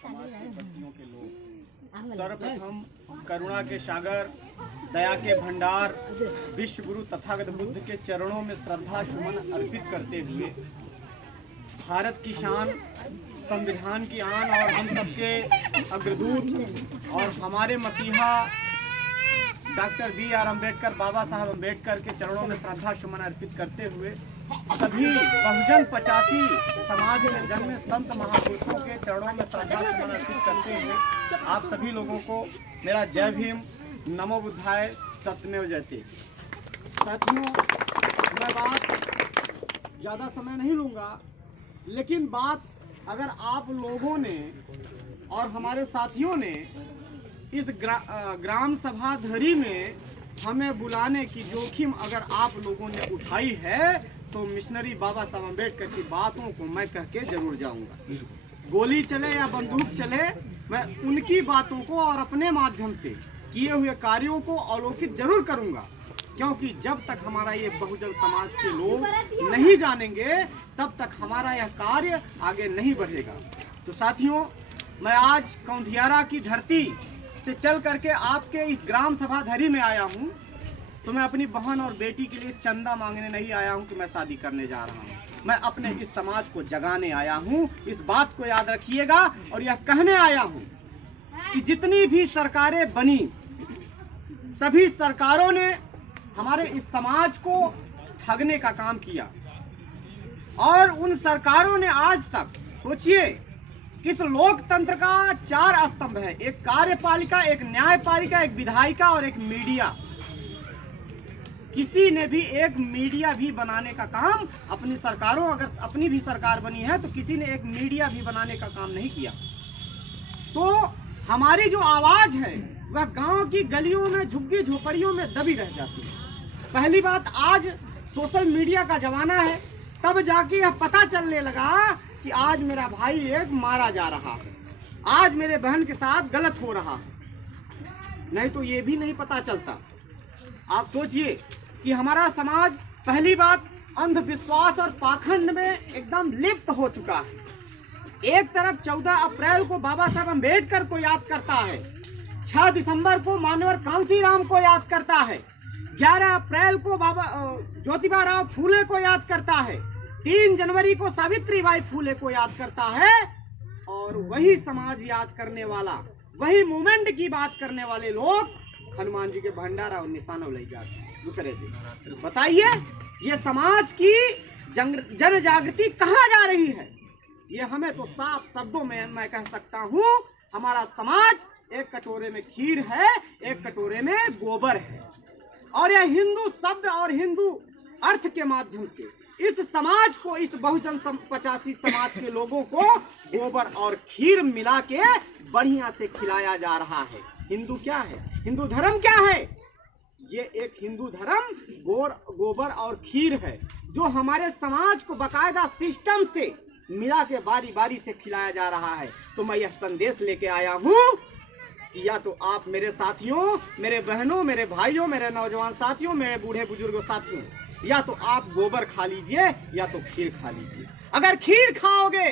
समाज के बस्तियों के लोग, सर्वप्रथम करुणा के सागर, दया के भंडार, विश्व गुरु तथागत बुद्ध के चरणों में श्रद्धा सुमन अर्पित करते हुए भारत की शान, संविधान की आन और हम सबके अग्रदूत और हमारे मसीहा डॉक्टर B.R. अम्बेडकर, बाबा साहब अम्बेडकर के चरणों में श्रद्धा सुमन अर्पित करते हुए सभी बहुजन 85 समाज में जन्मे संत महापुरुषों के चरणों में श्रद्धा सुमन अर्पित करते हुए आप सभी लोगों को मेरा जय भीम, नमो बुद्धाय, सत्यमेव जयते। साथियों, मैं बात ज़्यादा समय नहीं लूँगा, लेकिन बात अगर आप लोगों ने और हमारे साथियों ने इस ग्राम सभा धरी में हमें बुलाने की जोखिम अगर आप लोगों ने उठाई है तो मिशनरी बाबा साहब अम्बेडकर की बातों को मैं कह के जरूर जाऊंगा। गोली चले या बंदूक चले, मैं उनकी बातों को और अपने माध्यम से किए हुए कार्यों को अवलोकित जरूर करूंगा, क्योंकि जब तक हमारा ये बहुजन समाज के लोग नहीं जानेंगे तब तक हमारा यह कार्य आगे नहीं बढ़ेगा। तो साथियों, मैं आज कौंधियारा की धरती से चल करके आपके इस ग्राम सभा धरी में आया हूँ, तो मैं अपनी बहन और बेटी के लिए चंदा मांगने नहीं आया हूँ कि मैं शादी करने जा रहा हूँ। मैं अपने इस समाज को जगाने आया हूँ। इस बात को याद रखिएगा और यह कहने आया हूँ कि जितनी भी सरकारें बनी, सभी सरकारों ने हमारे इस समाज को ठगने का काम किया और उन सरकारों ने आज तक, सोचिए, किस लोकतंत्र का 4 स्तंभ है, एक कार्यपालिका, एक न्यायपालिका, एक विधायिका और एक मीडिया। किसी ने भी एक मीडिया भी बनाने का काम अपनी सरकारों, अगर अपनी भी सरकार बनी है तो किसी ने एक मीडिया भी बनाने का काम नहीं किया। तो हमारी जो आवाज है वह गांव की गलियों में, झुग्गी झोपड़ियों में दबी रह जाती है। पहली बात, आज सोशल मीडिया का जमाना है, तब जाके यह पता चलने लगा कि आज मेरा भाई एक मारा जा रहा है, आज मेरे बहन के साथ गलत हो रहा है, नहीं तो ये भी नहीं पता चलता। आप सोचिए कि हमारा समाज, पहली बात, अंधविश्वास और पाखंड में एकदम लिप्त हो चुका है। एक तरफ 14 अप्रैल को बाबा साहब अम्बेडकर को याद करता है, 6 दिसंबर को मानवर कांसीराम को याद करता है, 11 अप्रैल को बाबा ज्योतिबा राव फूले को याद करता है, 3 जनवरी को सावित्रीबाई फूले को याद करता है, और वही समाज याद करने वाला, वही मूवमेंट की बात करने वाले लोग हनुमान जी के भंडारा और निशाना ले जाते हैं दूसरे दिन। बताइए, ये समाज की जन जागृति कहाँ जा रही है? ये हमें तो साफ शब्दों में मैं कह सकता हूँ, हमारा समाज एक कटोरे में खीर है, एक कटोरे में गोबर है, और यह हिंदू शब्द और हिंदू अर्थ के माध्यम से इस समाज को, इस बहुजन 85 समाज के लोगों को गोबर और खीर मिला के बढ़िया से खिलाया जा रहा है। हिंदू क्या है? हिंदू धर्म क्या है? ये एक हिंदू धर्म गोबर और खीर है, जो हमारे समाज को बकायदा सिस्टम से मिला के बारी बारी से खिलाया जा रहा है। तो मैं यह संदेश लेके आया हूँ कि या तो आप मेरे साथियों, मेरे बहनों, मेरे भाइयों, मेरे नौजवान साथियों, मेरे बूढ़े बुजुर्गों साथियों, या तो आप गोबर खा लीजिए या तो खीर खा लीजिए। अगर खीर खाओगे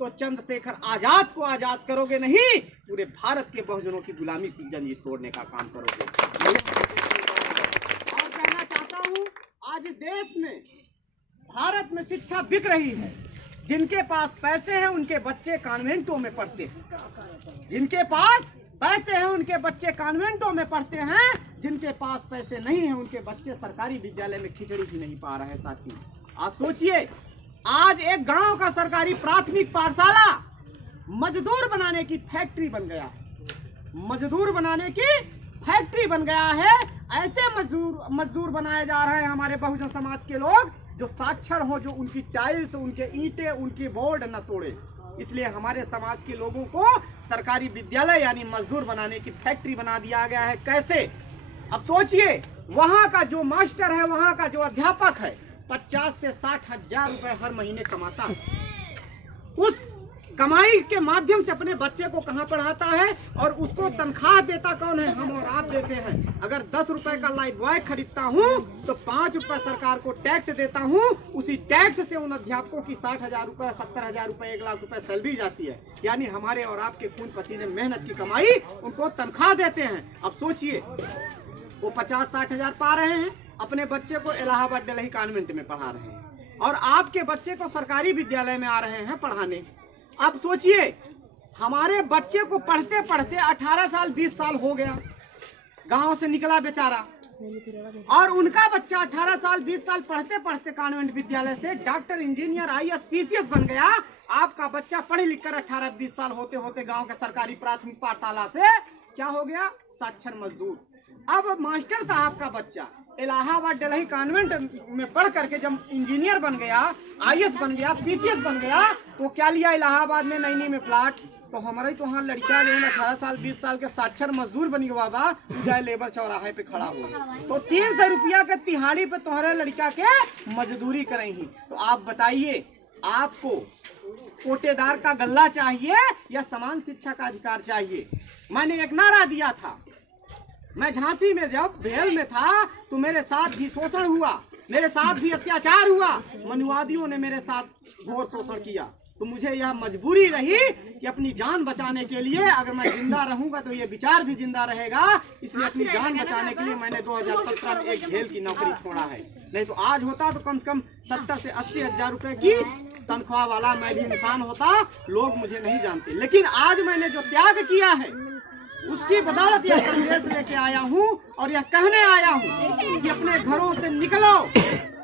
तो चंद्रशेखर आजाद को आजाद करोगे नहीं, पूरे भारत के बहुजनों की गुलामी की जंजीर तोड़ने का काम करोगे। और कहना चाहता हूँ, आज इस देश में, भारत में शिक्षा बिक रही है। जिनके पास पैसे हैं उनके बच्चे कॉन्वेंटों में पढ़ते हैं, जिनके पास पैसे हैं उनके बच्चे कॉन्वेंटों में पढ़ते हैं, जिनके पास पैसे नहीं हैं उनके बच्चे सरकारी विद्यालय में खिचड़ी भी नहीं पा रहे हैं। साथियों, आप सोचिए, आज एक गांव का सरकारी प्राथमिक पाठशाला मजदूर बनाने की फैक्ट्री बन गया है। मजदूर बनाने की फैक्ट्री बन गया है। ऐसे मजदूर बनाए जा रहे हैं हमारे बहुजन समाज के लोग, जो साक्षर हो, जो उनकी टाइल्स, उनके ईंटें, उनके बोर्ड न तोड़े। इसलिए हमारे समाज के लोगों को सरकारी विद्यालय यानी मजदूर बनाने की फैक्ट्री बना दिया गया है। कैसे? अब सोचिए, वहाँ का जो मास्टर है, वहाँ का जो अध्यापक है, 50 से 60 हजार रुपए हर महीने कमाता है। उस कमाई के माध्यम से अपने बच्चे को कहाँ पढ़ाता है और उसको तनख्वाह देता कौन है? हम और आप देते हैं। अगर 10 रुपए का लाइफ बॉय खरीदता हूँ तो 5 रुपए सरकार को टैक्स देता हूँ। उसी टैक्स से उन अध्यापकों की 60,000 रुपए, 70,000 रुपए, 1 लाख रुपए सैलरी जाती है। यानी हमारे और आपके खून पसीने मेहनत की कमाई उनको तनख्वाह देते हैं। अब सोचिए, वो 50-60 हजार पा रहे हैं, अपने बच्चे को इलाहाबाद दिल्ली कॉन्वेंट में पढ़ा रहे हैं और आपके बच्चे को सरकारी विद्यालय में आ रहे हैं पढ़ाने। अब सोचिए, हमारे बच्चे को पढ़ते पढ़ते 18 साल 20 साल हो गया, गांव से निकला बेचारा, और उनका बच्चा 18 साल 20 साल पढ़ते पढ़ते कॉन्वेंट विद्यालय से डॉक्टर, इंजीनियर, IAS, PCS बन गया। आपका बच्चा पढ़ लिख कर 18-20 साल होते होते गांव के सरकारी प्राथमिक पाठशाला से क्या हो गया? साक्षर मजदूर। अब मास्टर साहब का बच्चा इलाहाबाद दिल्ली कॉन्वेंट में पढ़ करके जब इंजीनियर बन गया, IAS बन गया, PCS बन गया, तो क्या लिया? इलाहाबाद में नैनी में प्लाट। तो हमारे तो हाँ लड़कियां जो है 18 साल 20 साल के साक्षर मजदूर बनी गया बाबा, जाए लेबर चौराहे पे खड़ा हुआ तो 300 रुपया के तिहाड़ी पे तुम्हारे लड़का के मजदूरी करेंगी। तो आप बताइए, आपको कोटेदार का गल्ला चाहिए या समान शिक्षा का अधिकार चाहिए? मैंने एक नारा दिया था, मैं झांसी में जब भेल में था तो मेरे साथ भी शोषण हुआ, मेरे साथ भी अत्याचार हुआ, मनुवादियों ने मेरे साथ घोर शोषण किया। तो मुझे यह मजबूरी रही कि अपनी जान बचाने के लिए, अगर मैं जिंदा रहूंगा तो ये विचार भी जिंदा रहेगा, इसलिए अपनी जान बचाने के लिए मैंने 2017 में एक भेल की नौकरी छोड़ा है। नहीं तो आज होता तो कम से कम 70 से 80 हजार रुपए की तनख्वाह वाला मैं भी इंसान होता, लोग मुझे नहीं जानते। लेकिन आज मैंने जो त्याग किया है उसकी बदौलत यह संदेश लेके आया हूँ और यह कहने आया हूँ कि अपने घरों से निकलो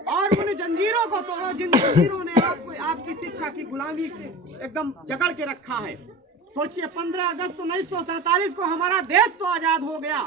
और उन जंजीरों को तोड़ो जिन जंजीरों ने आपको, आपकी शिक्षा की गुलामी से एकदम जकड़ के रखा है। सोचिए, 15 अगस्त 1947 को हमारा देश तो आजाद हो गया।